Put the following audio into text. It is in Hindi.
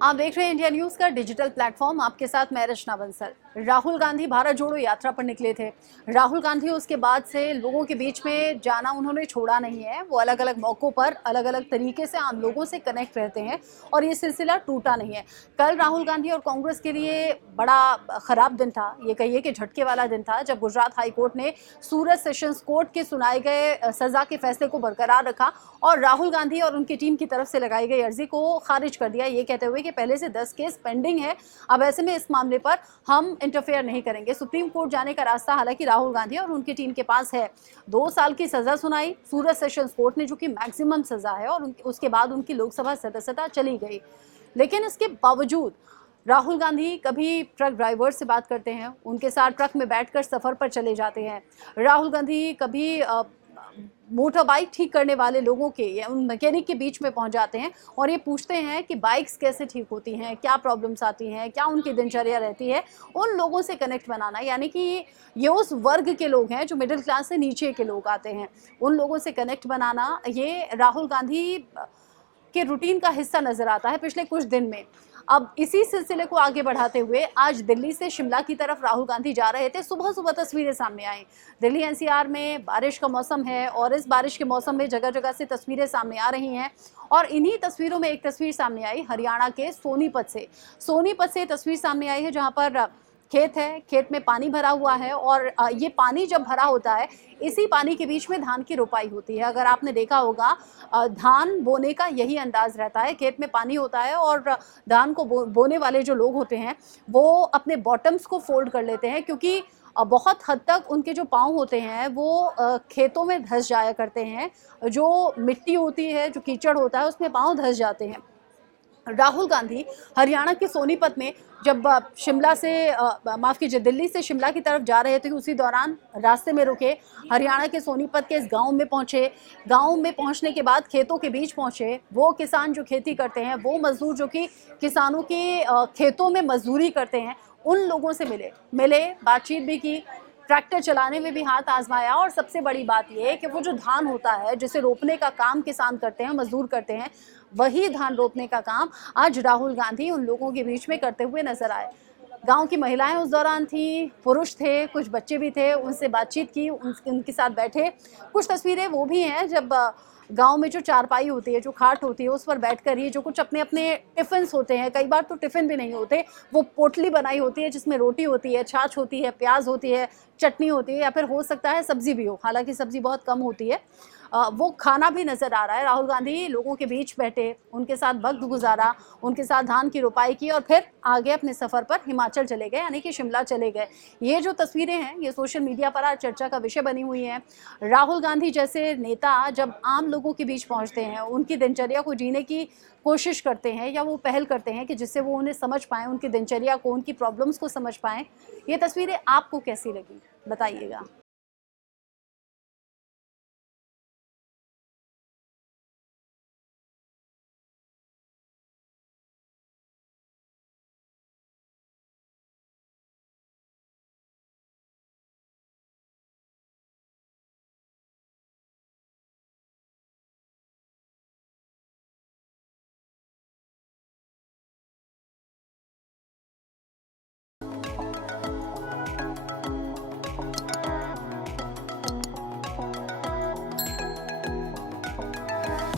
आप देख रहे हैं इंडिया न्यूज का डिजिटल प्लेटफॉर्म। आपके साथ मैं रचना बंसल। राहुल गांधी भारत जोड़ो यात्रा पर निकले थे। राहुल गांधी उसके बाद से लोगों के बीच में जाना उन्होंने छोड़ा नहीं है। वो अलग अलग मौकों पर अलग अलग तरीके से आम लोगों से कनेक्ट रहते हैं और ये सिलसिला टूटा नहीं है। कल राहुल गांधी और कांग्रेस के लिए बड़ा खराब दिन था, ये कहिए कि झटके वाला दिन था, जब गुजरात हाई कोर्ट ने सूरत सेशंस कोर्ट के सुनाए गए सजा के फैसले को बरकरार रखा और राहुल गांधी और उनकी टीम की तरफ से लगाई गई अर्जी को खारिज कर दिया, ये कहते हुए कि पहले से 10 केस पेंडिंग है। अब ऐसे में इस मामले पर हम इंटरफेयर नहीं करेंगे। सुप्रीम कोर्ट जाने का रास्ता हालांकि राहुल गांधी और उनकी टीम के पास है। 2 साल की सजा सुनाई सूरत सेशंस कोर्ट ने, जो कि मैक्सिमम सजा है, और उसके बाद उनकी लोकसभा सदस्यता चली गई। लेकिन इसके बावजूद राहुल गांधी कभी ट्रक ड्राइवर से बात करते हैं, उनके साथ ट्रक में बैठकर सफर पर चले जाते हैं। राहुल गांधी कभी मोटर बाइक ठीक करने वाले लोगों के या उन मैकेनिक के बीच में पहुंच जाते हैं और ये पूछते हैं कि बाइक्स कैसे ठीक होती हैं, क्या प्रॉब्लम्स आती हैं, क्या उनकी दिनचर्या रहती है। उन लोगों से कनेक्ट बनाना, यानी कि ये उस वर्ग के लोग हैं जो मिडिल क्लास से नीचे के लोग आते हैं, उन लोगों से कनेक्ट बनाना, ये राहुल गांधी के रूटीन का हिस्सा नजर आता है पिछले कुछ दिन में। अब इसी सिलसिले को आगे बढ़ाते हुए आज दिल्ली से शिमला की तरफ राहुल गांधी जा रहे थे। सुबह सुबह तस्वीरें सामने आई। दिल्ली एनसीआर में बारिश का मौसम है और इस बारिश के मौसम में जगह जगह से तस्वीरें सामने आ रही हैं और इन्हीं तस्वीरों में एक तस्वीर सामने आई हरियाणा के सोनीपत से तस्वीर सामने आई है, जहां पर खेत है, खेत में पानी भरा हुआ है और ये पानी जब भरा होता है, इसी पानी के बीच में धान की रोपाई होती है। अगर आपने देखा होगा, धान बोने का यही अंदाज रहता है। खेत में पानी होता है और धान को बोने वाले जो लोग होते हैं वो अपने बॉटम्स को फोल्ड कर लेते हैं, क्योंकि बहुत हद तक उनके जो पाँव होते हैं वो खेतों में धंस जाया करते हैं। जो मिट्टी होती है, जो कीचड़ होता है, उसमें पाँव धंस जाते हैं। राहुल गांधी हरियाणा के सोनीपत में जब शिमला से माफ कीजिए दिल्ली से शिमला की तरफ जा रहे थे, उसी दौरान रास्ते में रुके, हरियाणा के सोनीपत के इस गांव में पहुंचे। गांव में पहुंचने के बाद खेतों के बीच पहुंचे। वो किसान जो खेती करते हैं, वो मजदूर जो कि किसानों के खेतों में मजदूरी करते हैं, उन लोगों से मिले, बातचीत भी की, ट्रैक्टर चलाने में भी हाथ आजमाया। और सबसे बड़ी बात यह है कि वो जो धान होता है जिसे रोपने का काम किसान करते हैं, मजदूर करते हैं, वही धान रोपने का काम आज राहुल गांधी उन लोगों के बीच में करते हुए नजर आए। गांव की महिलाएं उस दौरान थी, पुरुष थे, कुछ बच्चे भी थे, उनसे बातचीत की, उनके साथ बैठे। कुछ तस्वीरें वो भी हैं जब गांव में जो चारपाई होती है, जो खाट होती है, उस पर बैठकर ही जो कुछ अपने अपने टिफिन होते हैं, कई बार तो टिफिन भी नहीं होते, वो पोटली बनाई होती है जिसमें रोटी होती है, छाछ होती है, प्याज होती है, चटनी होती है, या फिर हो सकता है सब्जी भी हो, हालांकि सब्जी बहुत कम होती है। वो खाना भी नजर आ रहा है। राहुल गांधी लोगों के बीच बैठे, उनके साथ वक्त गुजारा, उनके साथ धान की रोपाई की और फिर आगे अपने सफर पर हिमाचल चले गए, यानी कि शिमला चले गए। ये जो तस्वीरें हैं ये सोशल मीडिया पर आज चर्चा का विषय बनी हुई हैं। राहुल गांधी जैसे नेता जब आम लोगों के बीच पहुंचते हैं, उनकी दिनचर्या को जीने की कोशिश करते हैं या वो पहल करते हैं कि जिससे वो उन्हें समझ पाएं, उनकी दिनचर्या को, उनकी प्रॉब्लम्स को समझ पाएं। ये तस्वीरें आपको कैसी लगी बताइएगा।